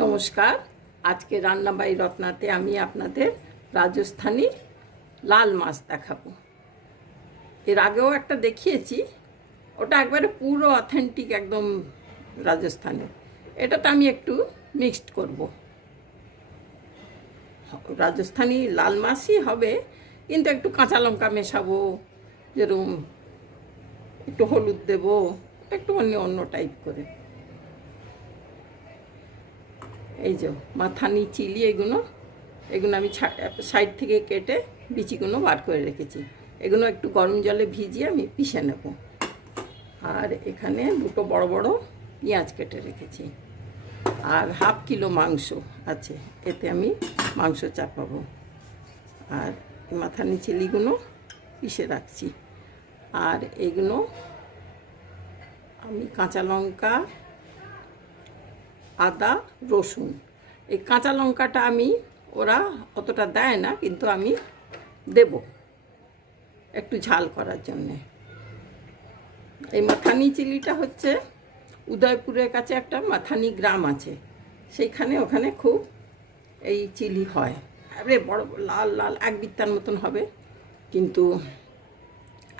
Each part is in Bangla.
নমস্কার। আজকে রান্না বাই রত্নাতে আমি আপনাদের রাজস্থানী লাল মাছ দেখাবো। এর আগেও একটা দেখিয়েছি, ওটা একবারে পুরো অথেন্টিক একদম রাজস্থানী। এটাতে আমি একটু মিক্সড করব। রাজস্থানী লাল মাছই হবে, কিন্তু একটু কাঁচা লঙ্কা মেশাবো, যেরকম একটু হলুদ দেবো, একটু অন্য টাইপ করে। এই যে মাথানি চিলি, এগুলো আমি সাইড থেকে কেটে বিচিগুলো বার করে রেখেছি। এগুলো একটু গরম জলে ভিজিয়ে আমি পিষে নেব। আর এখানে দুটো বড় বড় পেঁয়াজ কেটে রেখেছি, আর হাফ কিলো মাংস আছে, এতে আমি মাংস চাপাবো। আর মাথানি চিলিগুলো পিষে রাখছি। আর এগুলো আমি কাঁচা লঙ্কা, আদা, রসুন, এই কাঁচা লঙ্কাটা আমি ওরা অতটা দেয় না, কিন্তু আমি দেব একটু ঝাল করার জন্যে। এই মাথানি চিলিটা হচ্ছে উদয়পুরের কাছে একটা মাথানি গ্রাম আছে, ওখানে খুব এই চিলি হয়। আরে বড় লাল লাল এক বিত্তার মতন হবে, কিন্তু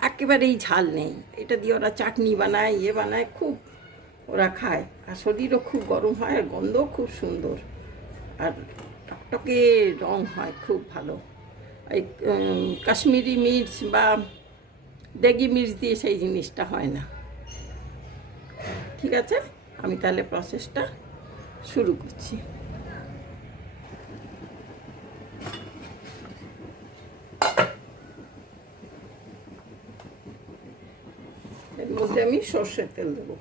একেবারেই ঝাল নেই। এটা দিয়ে ওরা চাটনি বানায়, বানায়, খুব ওরা খায়। আর শরীরও খুব গরম হয়, আর গন্ধও খুব সুন্দর, আর টকটকে রং হয়, খুব ভালো। এই কাশ্মীরি মির্চ বা দেগি মির্চ দিয়ে সেই জিনিসটা হয় না। ঠিক আছে, আমি তাহলে প্রসেসটা শুরু করছি। এর মধ্যে আমি সর্ষের তেল দেবো।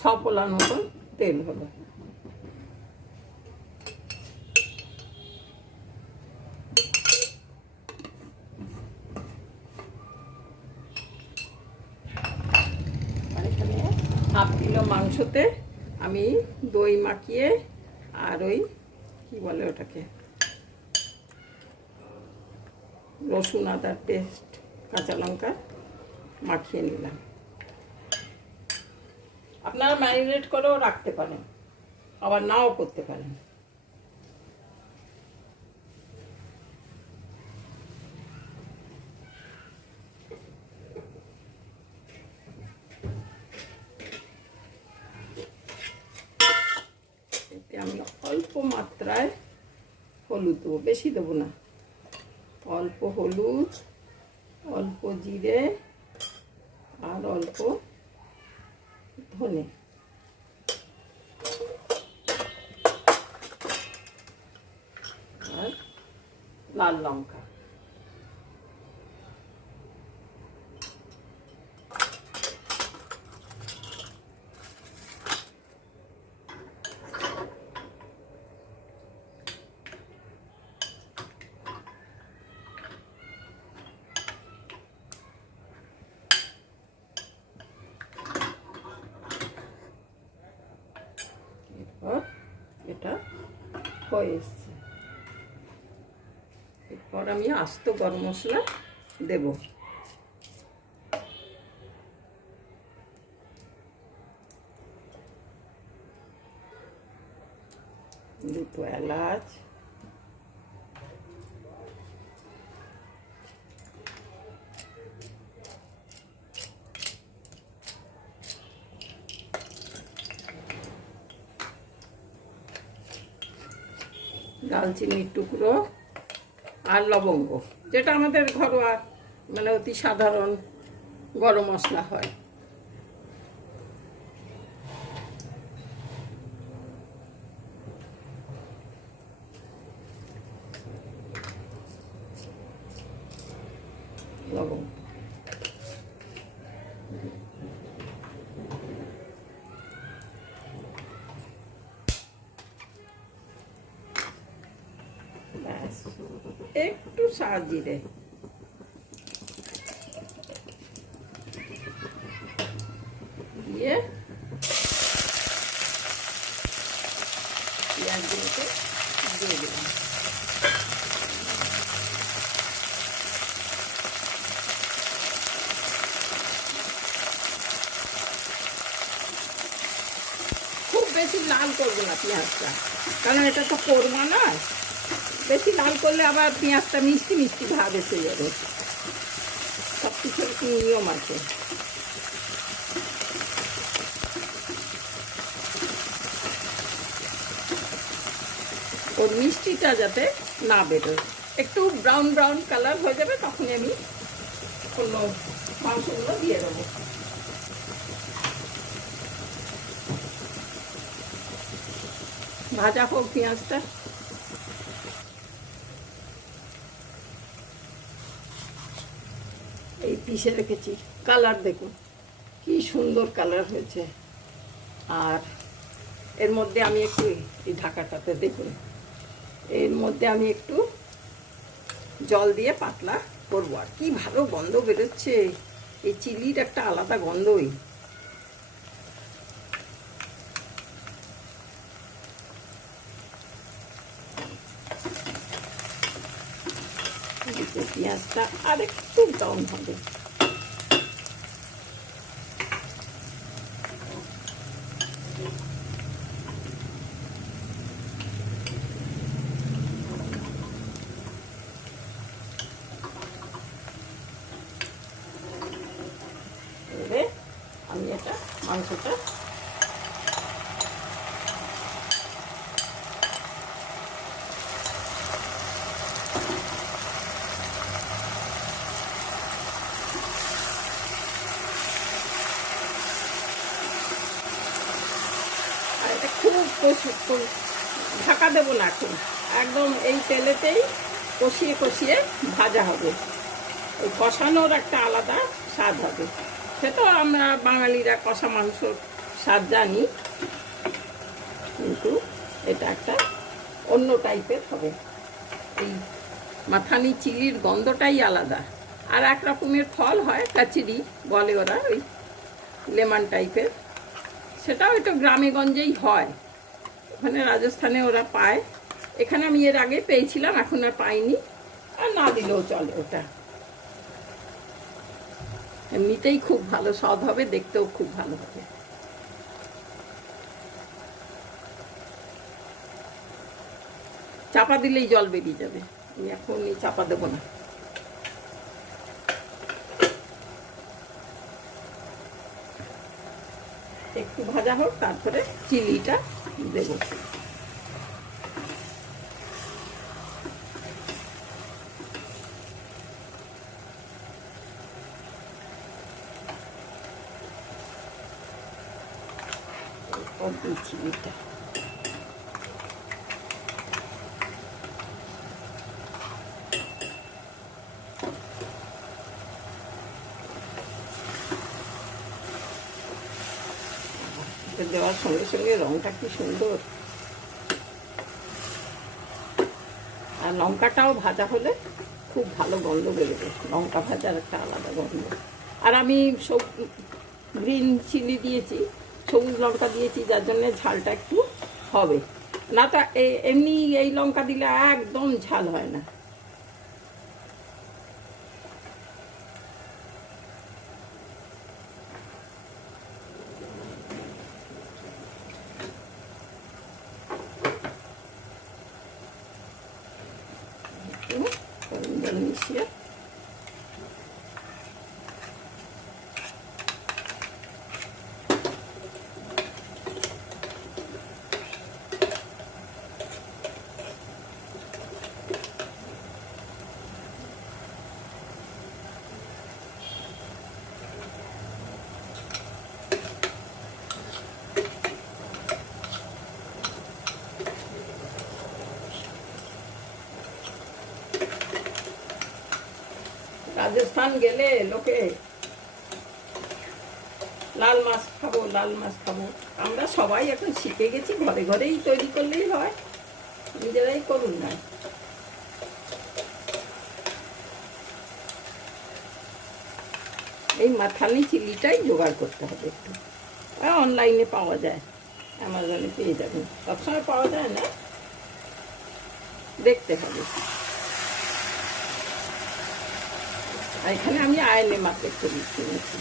ছ পোলার মতন তেল হলো। আর এখানে হাফ কিলো মাংসতে আমি দই মাখিয়ে, আর ওই কি বলে ওটাকে, রসুন আদার পেস্ট, কাঁচা লঙ্কা মাখিয়ে নিলাম। আপনারা ম্যারিনেট করেও রাখতে পারেন, আবার নাও করতে পারেন। এতে আমি অল্প মাত্রায় হলুদ দেবো, বেশি দেবো না। অল্প হলুদ, অল্প জিরে, আর অল্প ধনে, আর লাল লঙ্কা। এটা হয়ে এসছে। এরপর আমি আস্ত গরম মশলা দেব। দুটো এলাচ, দালচিনির টুকরো, আর লবঙ্গ, যেটা আমাদের ঘরোয়া মানে অতি সাধারণ গরম মশলা হয়। লবঙ্গ, ব্যাস, একটু সাজিরে দিয়ে পেঁয়াজগুলোকে বেশি লাল করবো না পেঁয়াজটা, কারণ এটা তো কোরমা নয়। বেশি লাল করলে আবার পেঁয়াজটা মিষ্টি মিষ্টি ভাব এসে যাবে। সব কিছুর একটু নিয়ম আছে। ওর মিষ্টিটা যাতে না বেরোয়, একটু ব্রাউন ব্রাউন কালার হয়ে যাবে, তখনই আমি অন্য মাংসগুলো দিয়ে দেবো। ভাজা হোক পেঁয়াজটা। এই পিষে রেখেছি, কালার দেখুন কি সুন্দর কালার হয়েছে। আর এর মধ্যে আমি একটু, এই ঢাকাটাতে দেখুন, এর মধ্যে আমি একটু জল দিয়ে পাতলা করবো। আর কি ভালো গন্ধ বেরোচ্ছে, এই চিলির একটা আলাদা গন্ধই। পেঁয়াজটা আর একটু ব্রাউন হবে। এবারে আমি এটা মাংসটা খুব ঢাকা দেবো না এখন, একদম এই তেলেতেই কষিয়ে কষিয়ে ভাজা হবে। ওই কষানোর একটা আলাদা স্বাদ হবে। সে তো আমরা বাঙালিরা কষা মাংসর স্বাদ জানি, কিন্তু এটা একটা অন্য টাইপের হবে। এই মাথানি চিলির গন্ধটাই আলাদা। আর এক রকমের ফল হয়, কাচিরি বলে ওরা, ওই লেমন টাইপের, সেটাও একটু গ্রামে গঞ্জেই হয়। ওখানে রাজস্থানে ওরা পায়, এখানে আমি এর আগে পেয়েছিলাম, এখন আর পাইনি। আর না দিলেও চলে, ওটা এমনিতেই খুব ভালো স্বাদ হবে, দেখতেও খুব ভালো হবে। চাপা দিলেই জল বেরিয়ে যাবে, আমি এখন চাপা দেবো না। একটু ভাজা হোক, তারপরে চিলিটা দেব। চিলিটা দেওয়ার সঙ্গে সঙ্গে রংটা কি সুন্দর। আর লঙ্কাটাও ভাজা হলে খুব ভালো গন্ধ বেরোবে, লঙ্কা ভাজার একটা আলাদা গন্ধ। আর আমি সব গ্রিন চিলি দিয়েছি, সবুজ লঙ্কা দিয়েছি, যার জন্য ঝালটা একটু হবে। না তো এমনি এই লঙ্কা দিলে একদম ঝাল হয় না। মিশিয়ে রাজস্থান গেলে লোকে লাল মাছ খাবো, লাল মাছ খাবো। আমরা সবাই এখন শিখে গেছি, ঘরে ঘরেই তৈরি করলেই হয়, নিজেরাই করুন না। এই মাথানি চিলিটাই জোগাড় করতে হবে একটু। অনলাইনে পাওয়া যায়, অ্যামাজনে পেয়ে যাবেন, সবসময় পাওয়া যায় না, দেখতে হবে। আর এখানে আমি আয়নে মার্কেট করে কিনেছি।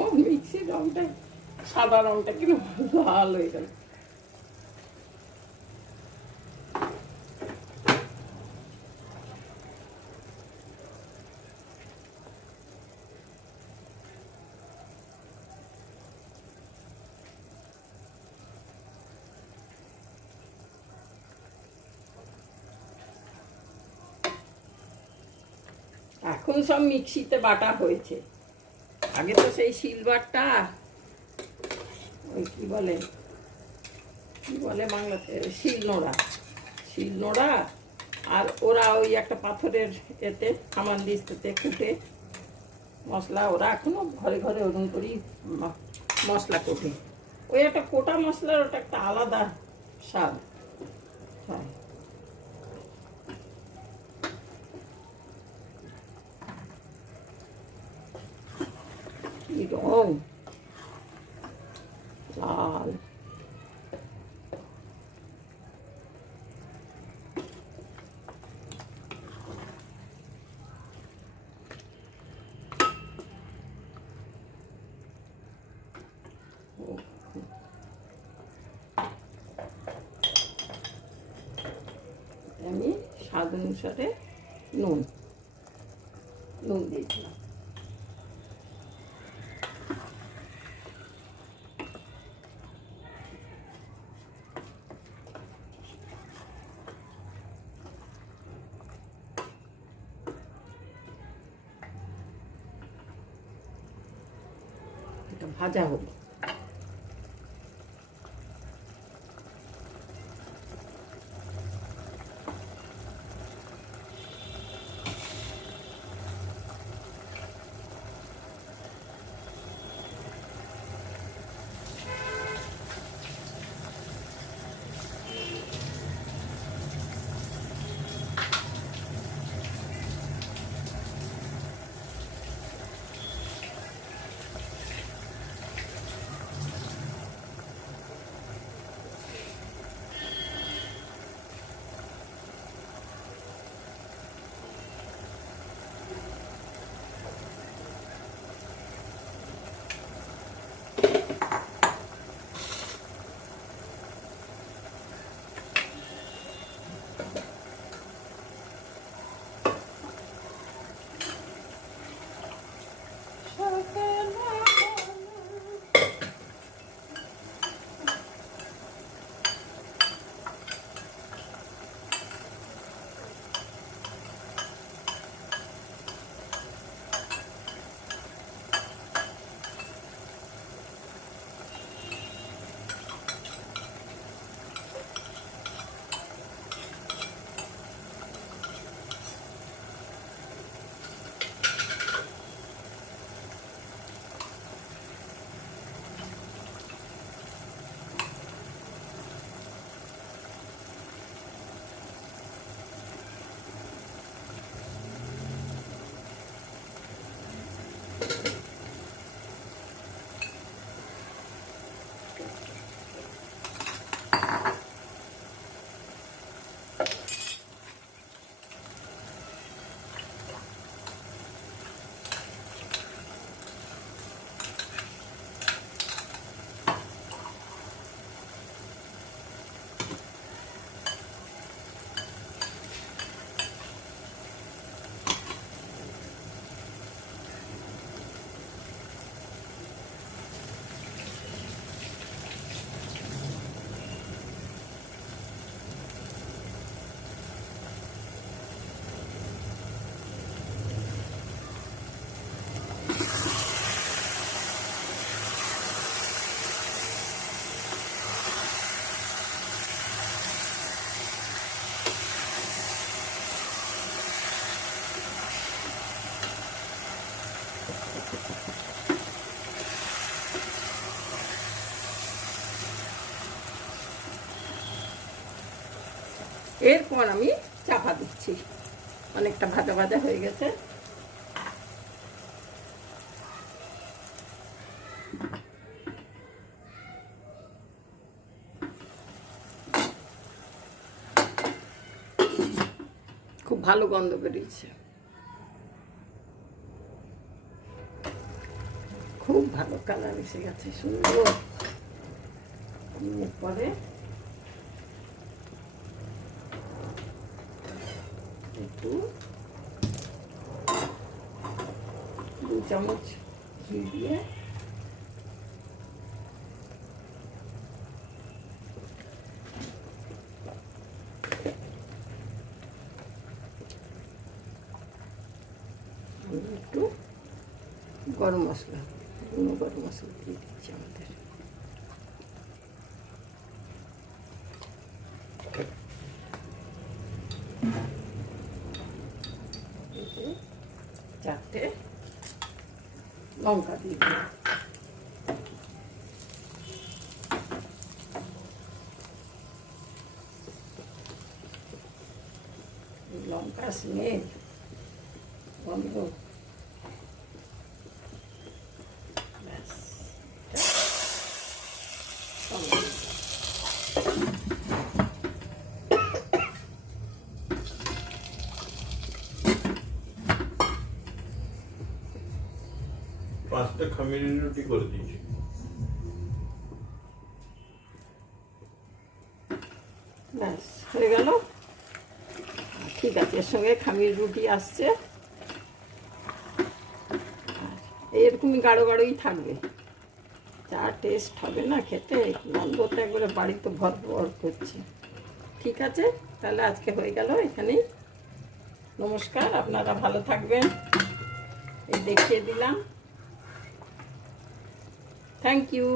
ও মিক্সির রংটা, সাদা রংটা কিন্তু লাল হয়ে গেল। এখন সব মিক্সিতে বাটা হয়েছে, আগে তো সেই সিলভারটা, ওই কি বলে বাংলাতে, শিলনোড়া, আর ওরা ওই একটা পাথরের এতে হামানদিস্তাতে কুটে মশলা, ওরা এখনো ঘরে ঘরে ওরকম করেই মশলা কোটে। ওই একটা কোটা মশলার ওটা একটা আলাদা স্বাদ। হ্যাঁ, কি রং লাল। আমি স্বাদ অনুসারে নুন দিয়েছিলাম। এটা ভাজা হলো। এরপর আমি চাপা দিচ্ছি, অনেকটা ভাজা ভাজা হয়ে গেছে। খুব ভালো গন্ধ বেরিয়েছে। খুব ভালো কালার এসে গেছে, সুন্দর। পরে একটু 2 চামচ ঘি দিয়ে একটু গরম মশলা, গরম মশলা দিয়ে দিচ্ছি আমাদের। চারটে লঙ্কা দিয়ে দিই। লঙ্কা স্মেল গন্ধ, ব্যাস। পাঁচটা খামিরের রুটি করে দিয়েছি। ব্যাস হয়ে গেল। ঠিক আছে, এর সঙ্গে খামির রুটি আসছে, এরকমই গাঢ় গাঢ়ই থাকবে। যা টেস্ট হবে না খেতে, গন্ধটা একবারে বাড়িতে ভরপুর করছে। ঠিক আছে, তাহলে আজকে হয়ে গেল এখানেই। নমস্কার, আপনারা ভালো থাকবেন। এই দেখিয়ে দিলাম। Thank you.